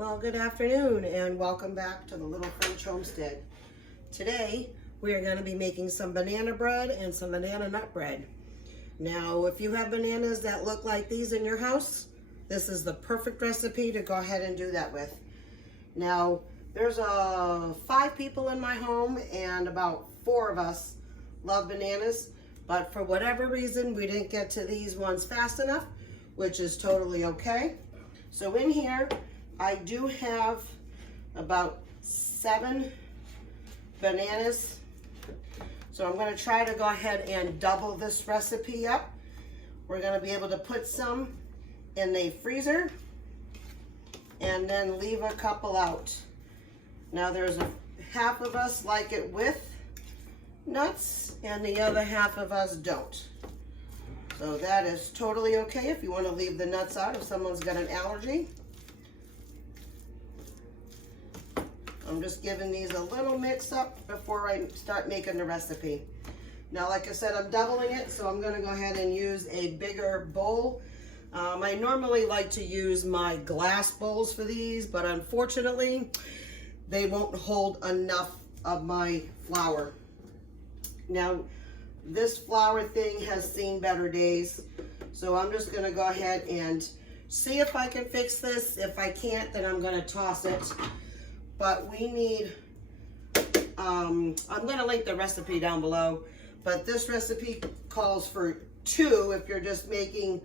Well, good afternoon and welcome back to the Little French Homestead. Today, we are going to be making some banana bread and some banana nut bread. Now, if you have bananas that look like these in your house, this is the perfect recipe to go ahead and do that with. Now, there's 5 people in my home and about 4 of us love bananas, but for whatever reason, we didn't get to these ones fast enough, which is totally okay. So in here, I do have about 7 bananas. So I'm going to try to go ahead and double this recipe up. We're going to be able to put some in the freezer and then leave a couple out. Now there's half of us like it with nuts and the other half of us don't. So that is totally okay if you want to leave the nuts out if someone's got an allergy. I'm just giving these a little mix up before I start making the recipe. Now, like I said, I'm doubling it, so I'm going to go ahead and use a bigger bowl. I normally like to use my glass bowls for these, but unfortunately, they won't hold enough of my flour. Now, this flour thing has seen better days, so I'm just going to go ahead and see if I can fix this. If I can't, then I'm going to toss it. But we need, I'm going to link the recipe down below, but this recipe calls for 2 if you're just making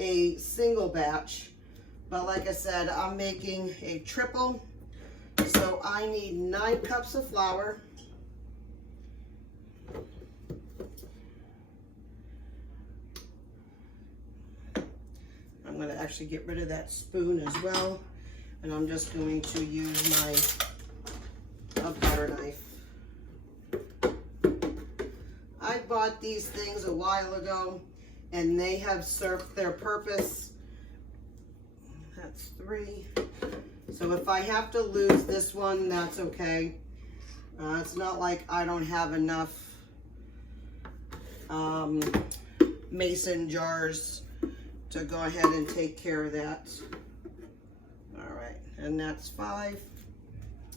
a single batch. But like I said, I'm making a triple, so I need 9 cups of flour. I'm going to actually get rid of that spoon as well. And I'm just going to use a butter knife. I bought these things a while ago and they have served their purpose. That's 3. So if I have to lose this one, that's okay. It's not like I don't have enough mason jars to go ahead and take care of that. And that's 5.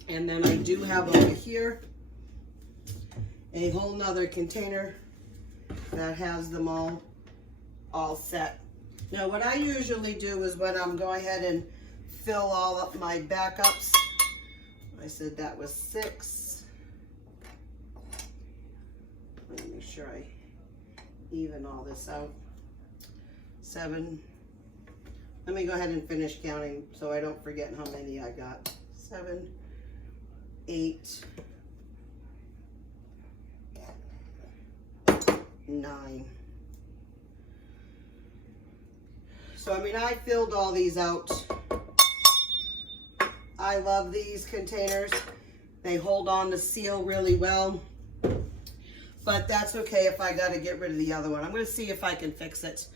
And then I do have over here a whole nother container that has them all set. Now what I usually do is when I'm going ahead and fill all up my backups, I said that was 6. Let me make sure I even all this out. 7. Let me go ahead and finish counting so I don't forget how many I got. 7, 8, 9. So, I mean, I filled all these out. I love these containers. They hold on to seal really well. But that's okay if I got to get rid of the other one. I'm going to see if I can fix it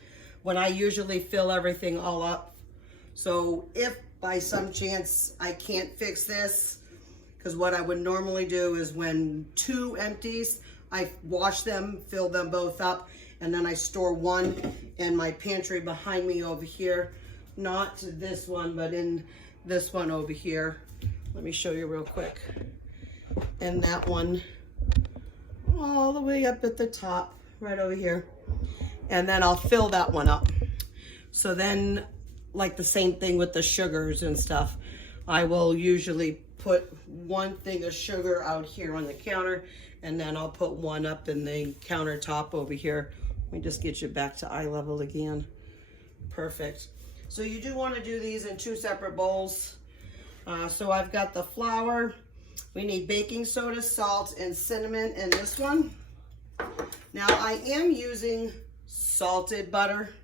when I usually fill everything all up. So if by some chance I can't fix this, because what I would normally do is when 2 empties, I wash them, fill them both up, and then I store 1 in my pantry behind me over here. Not this one, but in this one over here. Let me show you real quick. And that one all the way up at the top, right over here. And then I'll fill that one up. So then, like the same thing with the sugars and stuff, I will usually put 1 thing of sugar out here on the counter, and then I'll put 1 up in the countertop over here. Let me just get you back to eye level again. Perfect. So you do want to do these in 2 separate bowls. So I've got the flour. We need baking soda, salt, and cinnamon in this one. Now I am using salted butter,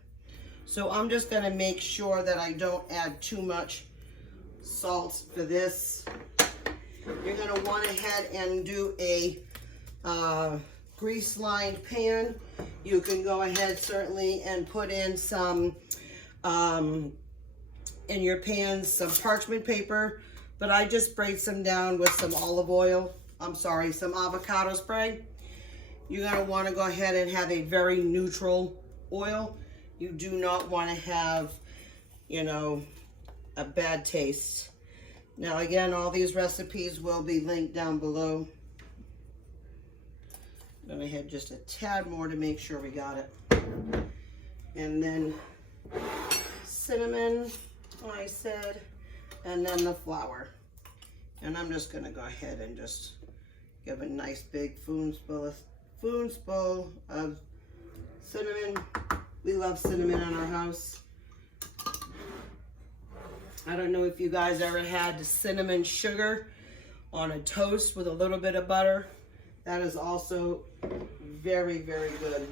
so I'm just going to make sure that I don't add too much salt for this. You're going to want to head and do a grease-lined pan. You can go ahead certainly and put in some in your pans some parchment paper, but I just sprayed some down with some olive oil. Some avocado spray. You're going to want to go ahead and have a very neutral oil. You do not want to have, you know, a bad taste. Now again, all these recipes will be linked down below. I'm gonna add just a tad more to make sure we got it. And then cinnamon, I said, and then the flour. And I'm just gonna go ahead and just give a nice big spoonful of cinnamon. We love cinnamon in our house. I don't know if you guys ever had cinnamon sugar on a toast with a little bit of butter. That is also very, very good.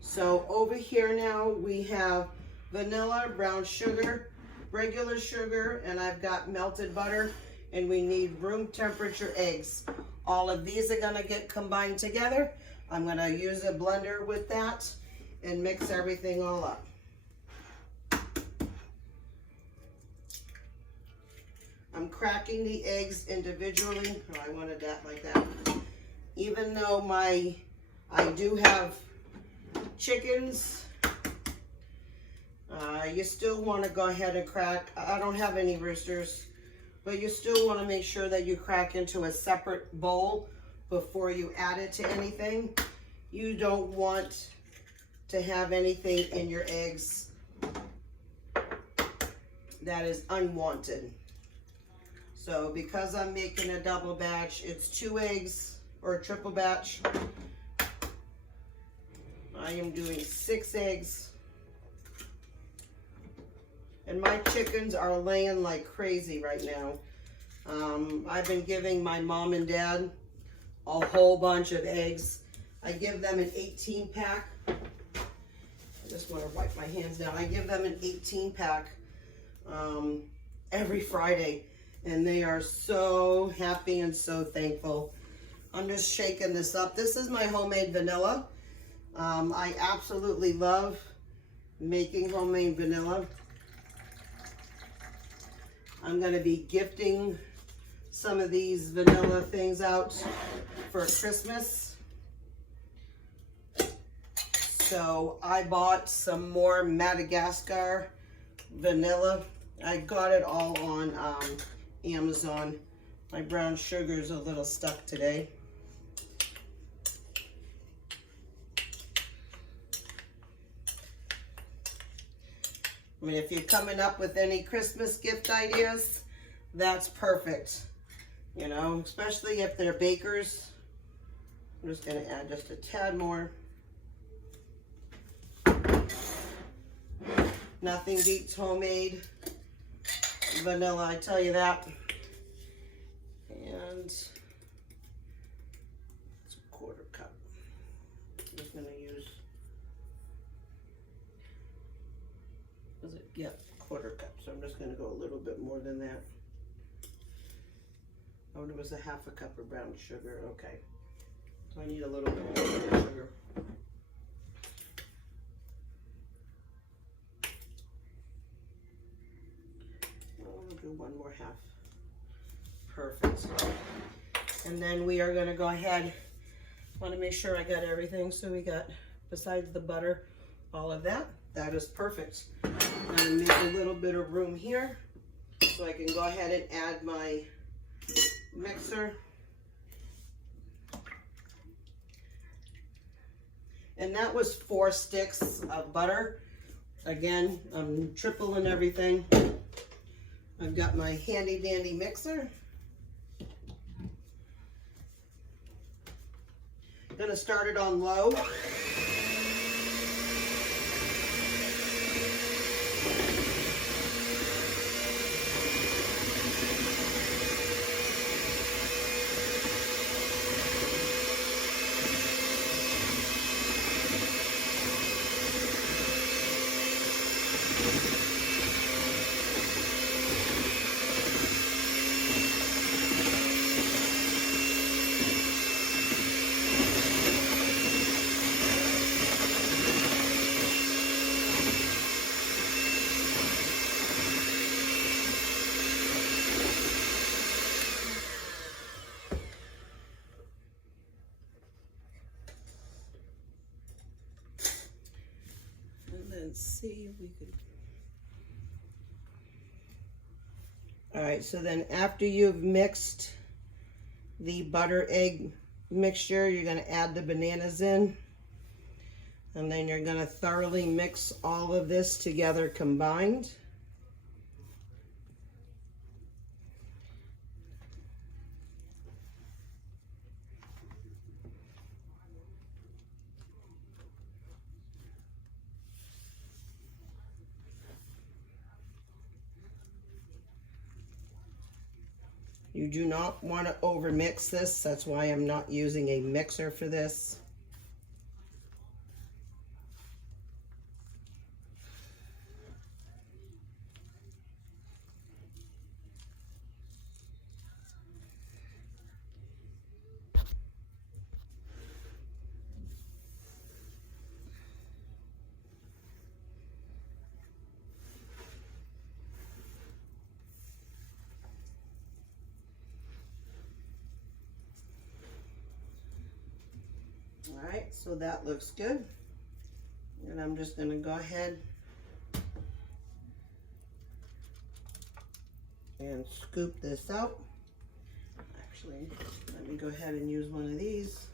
So over here now we have vanilla, brown sugar, regular sugar, and I've got melted butter, and we need room temperature eggs. All of these are gonna get combined together. I'm gonna use a blender with that and mix everything all up. I'm cracking the eggs individually. Oh, I wanted that like that. Even though I do have chickens, you still want to go ahead and crack. I don't have any roosters, but you still want to make sure that you crack into a separate bowl before you add it to anything. You don't want to have anything in your eggs that is unwanted. So because I'm making a double batch, it's 2 eggs, or a triple batch. I am doing 6 eggs. And my chickens are laying like crazy right now. I've been giving my mom and dad a whole bunch of eggs. I give them an 18 pack. I just want to wipe my hands down. I give them an 18 pack every Friday. And they are so happy and so thankful. I'm just shaking this up. This is my homemade vanilla. I absolutely love making homemade vanilla. I'm gonna be gifting some of these vanilla things out for Christmas. So I bought some more Madagascar vanilla. I got it all on Amazon. My brown sugar is a little stuck today. I mean, if you're coming up with any Christmas gift ideas, that's perfect. You know, especially if they're bakers. I'm just gonna add just a tad more. Nothing beats homemade vanilla, I tell you that. And it's a 1/4 cup. I'm just gonna use, was it? Yeah, 1/4 cup. So I'm just gonna go a little bit more than that. Oh, it was a 1/2 cup of brown sugar. Okay. So I need a little bit more brown sugar. We'll do 1 more 1/2. Perfect. And then we are going to go ahead. Want to make sure I got everything. So we got, besides the butter, all of that. That is perfect. I'm going to make a little bit of room here so I can go ahead and add my mixer. And that was 4 sticks of butter. Again, I'm tripling everything. I've got my handy dandy mixer. Gonna start it on low. See if we could. All right, so then after you've mixed the butter egg mixture, you're going to add the bananas in, and then you're going to thoroughly mix all of this together combined. You do not want to over mix this. That's why I'm not using a mixer for this. All right, so that looks good. And I'm just going to go ahead and scoop this out. Actually, let me go ahead and use one of these.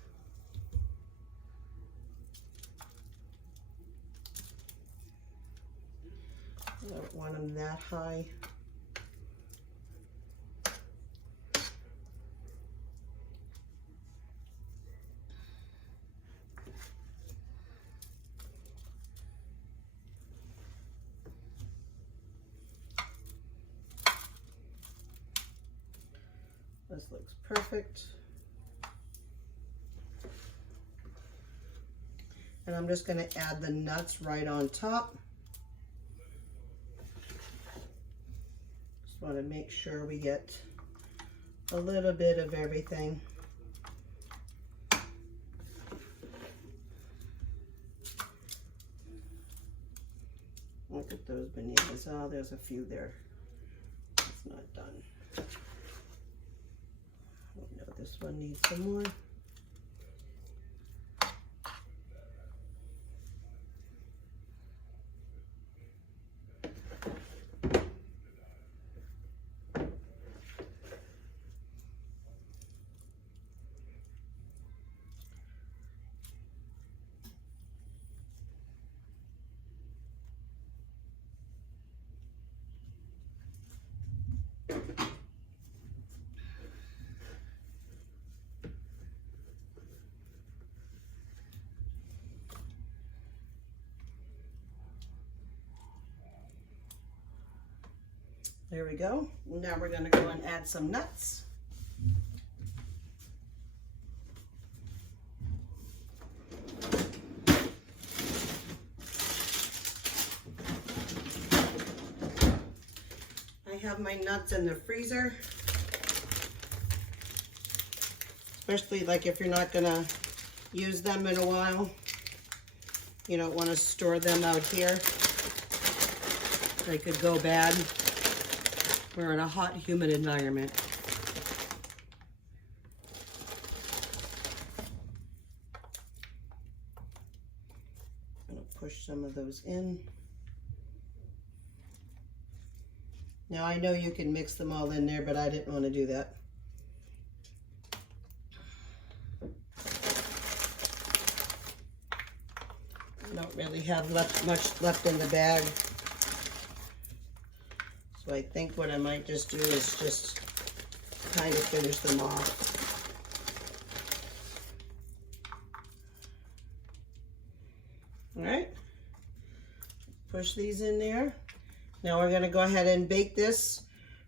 I don't want them that high. This looks perfect. And I'm just going to add the nuts right on top. Just want to make sure we get a little bit of everything. Look at those bananas. Oh, there's a few there. It's not done. Oh no, this one needs some more. There we go. Now we're going to go and add some nuts. I have my nuts in the freezer. Especially like if you're not going to use them in a while. You don't want to store them out here. They could go bad. We're in a hot, humid environment. I'm going to push some of those in. Now I know you can mix them all in there, but I didn't want to do that. I don't really have much left in the bag. So I think what I might just do is just kind of finish them off. All right, push these in there. Now we're gonna go ahead and bake this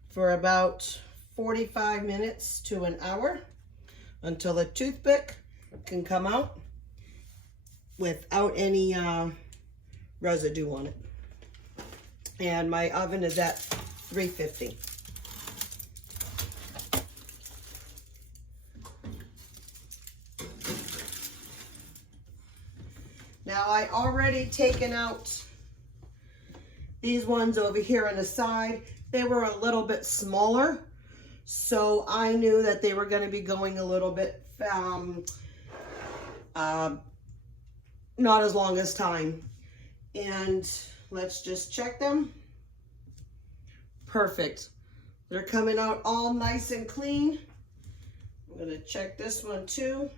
for about 45 minutes to an hour until the toothpick can come out without any residue on it. And my oven is at 350. Now I already taken out these ones over here on the side. They were a little bit smaller, so I knew that they were going to be going a little bit not as long as time. And let's just check them. Perfect. They're coming out all nice and clean. I'm gonna check this one too.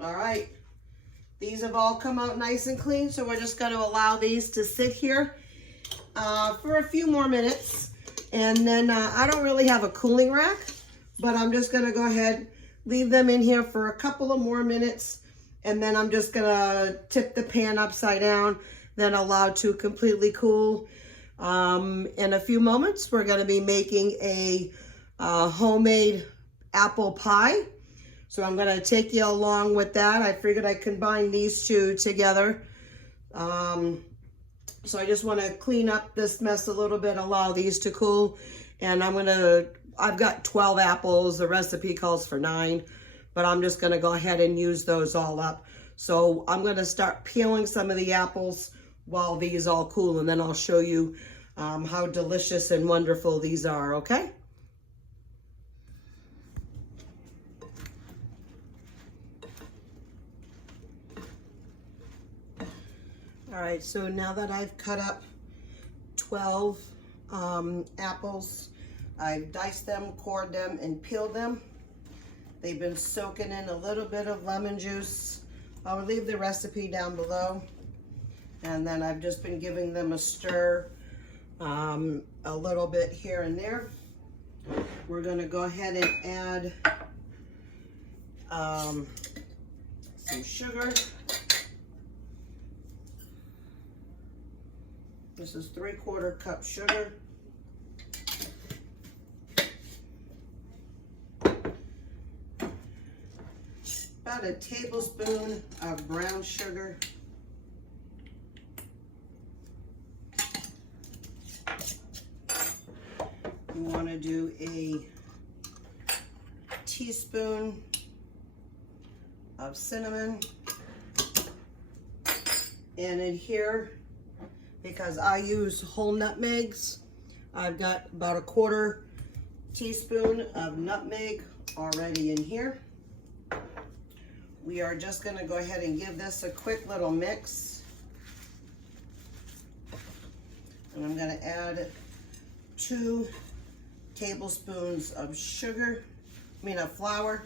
All right, these have all come out nice and clean, so we're just gonna allow these to sit here for a few more minutes. And then I don't really have a cooling rack, but I'm just gonna go ahead, leave them in here for a couple of more minutes, and then I'm just gonna tip the pan upside down, then allow it to completely cool. In a few moments, we're gonna be making a homemade apple pie. So I'm gonna take you along with that. I figured I'd combine these two together. So I just wanna clean up this mess a little bit, allow these to cool. And I've got 12 apples, the recipe calls for 9, but I'm just gonna go ahead and use those all up. So I'm gonna start peeling some of the apples while these all cool, and then I'll show you how delicious and wonderful these are, okay? All right, so now that I've cut up 12 apples, I've diced them, cored them, and peeled them. They've been soaking in a little bit of lemon juice. I'll leave the recipe down below. And then I've just been giving them a stir a little bit here and there. We're gonna go ahead and add some sugar. This is 3/4 cup sugar. About a tablespoon of brown sugar. You want to do a teaspoon of cinnamon. And in here, because I use whole nutmegs, I've got about a 1/4 teaspoon of nutmeg already in here. We are just going to go ahead and give this a quick little mix. And I'm going to add 2 tablespoons of flour.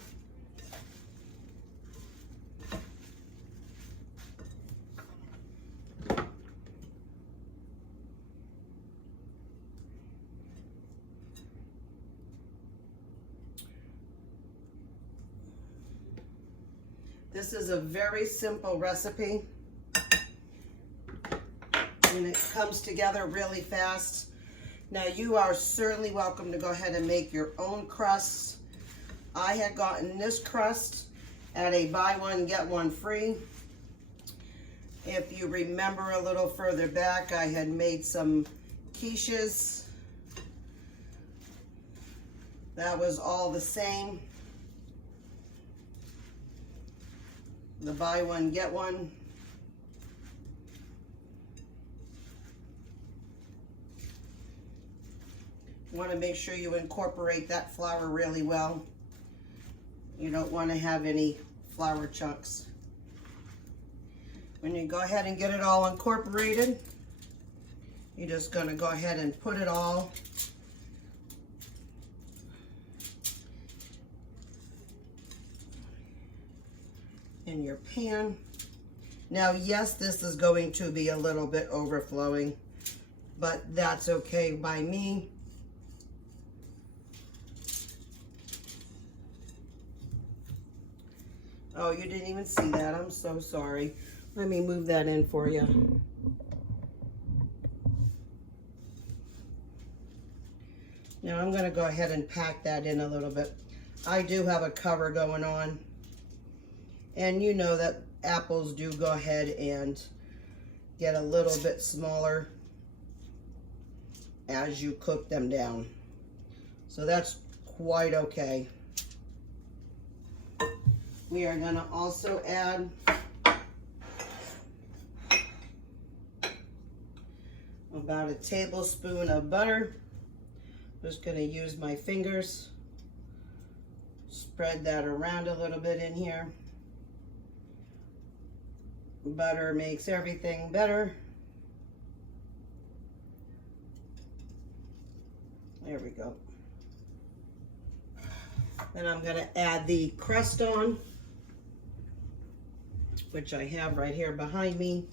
This is a very simple recipe, and it comes together really fast. Now, you are certainly welcome to go ahead and make your own crusts. I had gotten this crust at a buy one, get one free. If you remember a little further back, I had made some quiches. That was all the same. The buy one, get one. You want to make sure you incorporate that flour really well. You don't want to have any flour chunks. When you go ahead and get it all incorporated, you're just going to go ahead and put it all in your pan. Now, yes, this is going to be a little bit overflowing, but that's okay by me. Oh, you didn't even see that. I'm so sorry. Let me move that in for you. Now I'm going to go ahead and pack that in a little bit. I do have a cover going on. And you know that apples do go ahead and get a little bit smaller as you cook them down. So that's quite okay. We are going to also add about a tablespoon of butter. Just going to use my fingers, spread that around a little bit in here. Butter makes everything better. There we go. Then I'm gonna add the crust on, which I have right here behind me.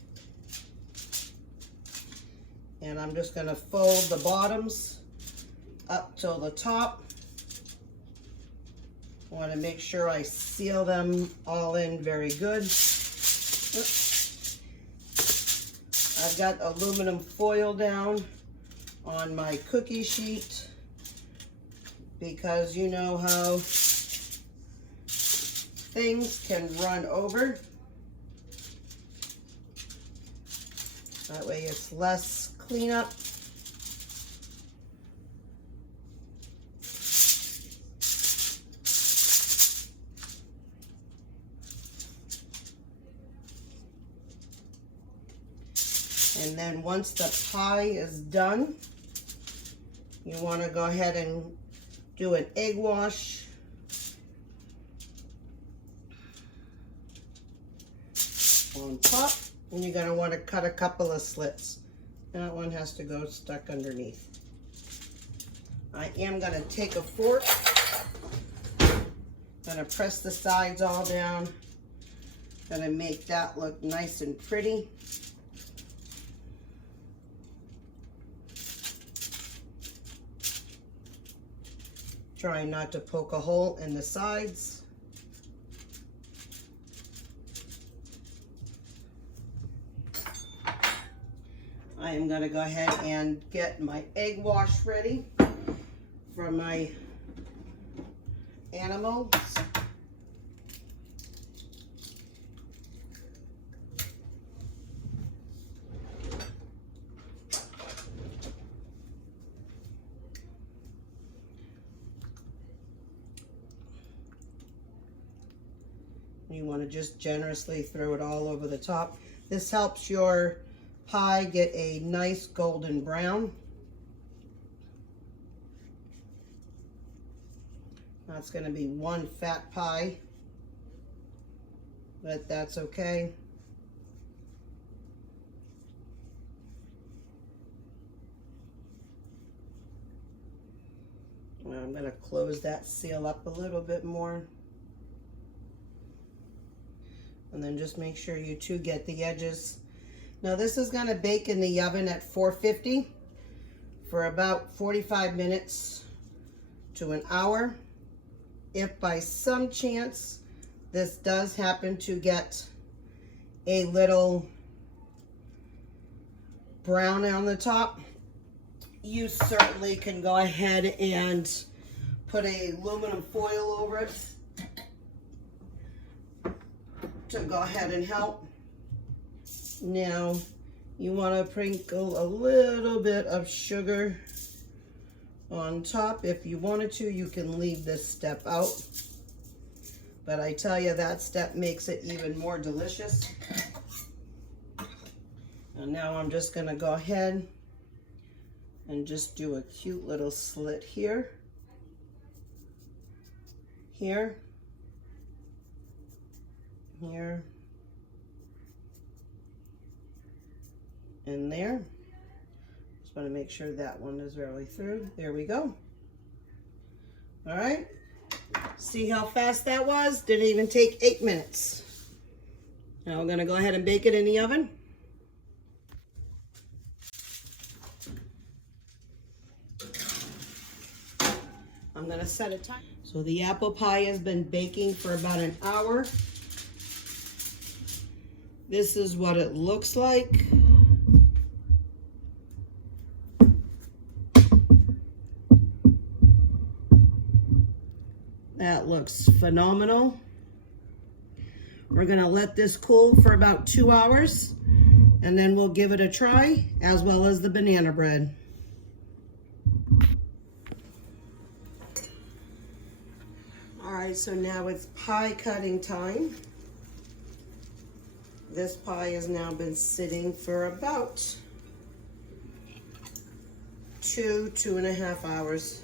And I'm just gonna fold the bottoms up till the top. I wanna make sure I seal them all in very good. Oops. I've got aluminum foil down on my cookie sheet because you know how things can run over. That way it's less cleanup. And then once the pie is done, you want to go ahead and do an egg wash. On top, and you're going to want to cut a couple of slits. That one has to go stuck underneath. I am going to take a fork, going to press the sides all down, going to make that look nice and pretty. Trying not to poke a hole in the sides. I am going to go ahead and get my egg wash ready for my animals. You want to just generously throw it all over the top. This helps your pie get a nice golden brown. That's going to be one fat pie, but that's okay. I'm going to close that seal up a little bit more. And then just make sure you two get the edges. Now this is going to bake in the oven at 450 for about 45 minutes to an hour. If by some chance this does happen to get a little brown on the top, you certainly can go ahead and put a aluminum foil over it to go ahead and help. Now you want to sprinkle a little bit of sugar on top. If you wanted to, you can leave this step out, but I tell you, that step makes it even more delicious. And now I'm just going to go ahead and just do a cute little slit here, here, here, and there. Just want to make sure that one is really through. There we go. All right. See how fast that was? Didn't even take 8 minutes. Now we're going to go ahead and bake it in the oven. I'm going to set a time. So the apple pie has been baking for about an hour. This is what it looks like. That looks phenomenal. We're going to let this cool for about 2 hours, and then we'll give it a try, as well as the banana bread. All right, so now it's pie cutting time. This pie has now been sitting for about 2.5 hours.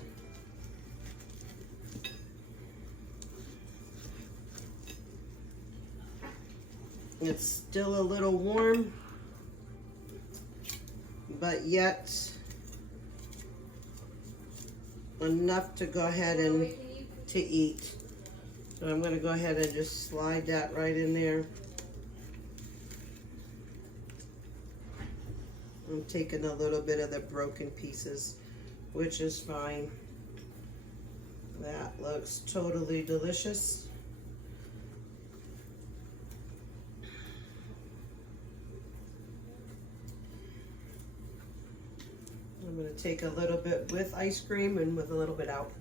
It's still a little warm, but yet enough to go ahead and to eat. So I'm going to go ahead and just slide that right in there. I'm taking a little bit of the broken pieces, which is fine. That looks totally delicious. I'm going to take a little bit with ice cream and with a little bit out.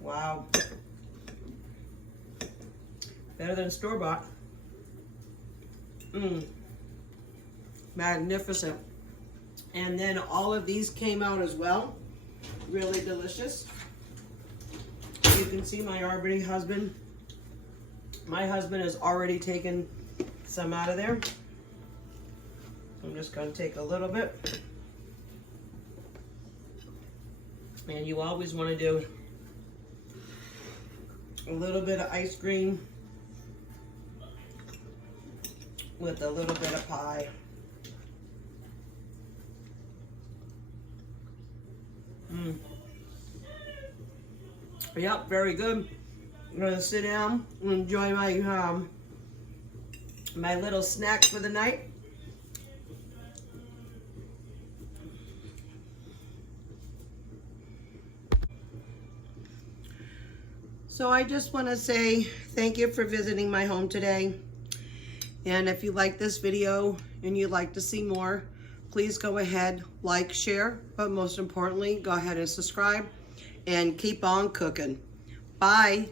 Wow. Better than store-bought. Magnificent. And then all of these came out as well. Really delicious. You can see my husband has already taken some out of there. I'm just going to take a little bit. And you always want to do a little bit of ice cream with a little bit of pie. Yep, very good. I'm gonna sit down and enjoy my my little snack for the night. So I just want to say thank you for visiting my home today. And if you like this video and you'd like to see more, please go ahead, like, share, but most importantly, go ahead and subscribe and keep on cooking. Bye.